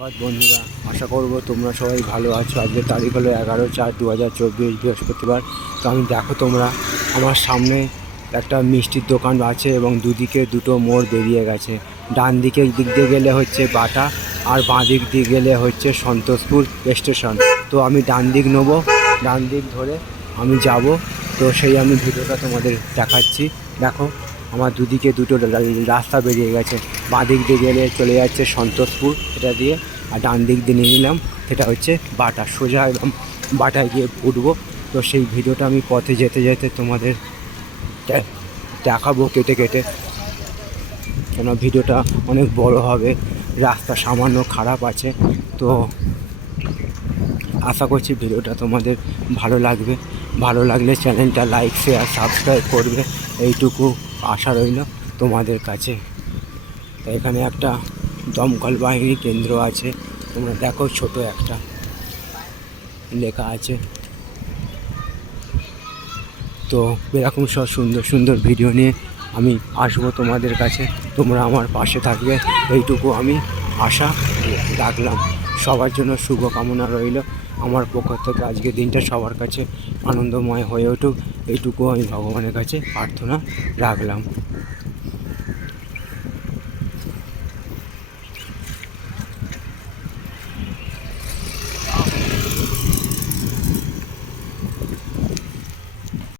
বন্ধুরা, আশা করব তোমরা সবাই ভালো আছো। আজকের তারিখ হলো 11/4/2024 বৃহস্পতিবার। তো আমি দেখো তোমরা আমার সামনে একটা মিষ্টির দোকান আছে এবং দুদিকে দুটো মোড় বেরিয়ে গেছে। ডান দিকের দিক দিয়ে গেলে হচ্ছে বাটা আর বাঁ দিক দিয়ে গেলে হচ্ছে সন্তোষপুর স্টেশন। তো আমি ডান দিক নেবো, ডান দিক ধরে আমি যাব। তো সেই আমি ভিডিওটা তোমাদের দেখাচ্ছি। দেখো আমার দুদিকে দুটো রাস্তা বেরিয়ে গেছে। বাঁ দিক দিয়ে গেলে চলে যাচ্ছে সন্তোষপুর, এটা দিয়ে, আর ডান দিক দিয়ে নিয়ে নিলাম সেটা হচ্ছে বাটা। সোজা একদম বাটায় গিয়ে উঠবো। তো সেই ভিডিওটা আমি পথে যেতে যেতে তোমাদের দেখাবো কেটে কেটে, কেন ভিডিওটা অনেক বড় হবে। রাস্তা সামান্য খারাপ আছে, তো আশা করছি ভিডিওটা তোমাদের ভালো লাগবে। ভালো লাগলে চ্যানেলটা লাইক শেয়ার সাবস্ক্রাইব করবে, এইটুকু আশা রইল তোমাদের কাছে। এখানে একটা দমকল বাহিনী কেন্দ্র আছে, তোমরা দেখো ছোট একটা লেখা আছে। তো এরকম সব সুন্দর সুন্দর ভিডিও নিয়ে আমি আসবো তোমাদের কাছে, তোমরা আমার পাশে থাকবে, এইটুকু আমি আশা রাখলাম। সবার জন্য শুভকামনা রইল আমার পক্ষ থেকে। আজকের দিনটা সবার কাছে আনন্দময় হয়ে উঠুক, এইটুকু আমি ভগবানের কাছে প্রার্থনা রাখলাম।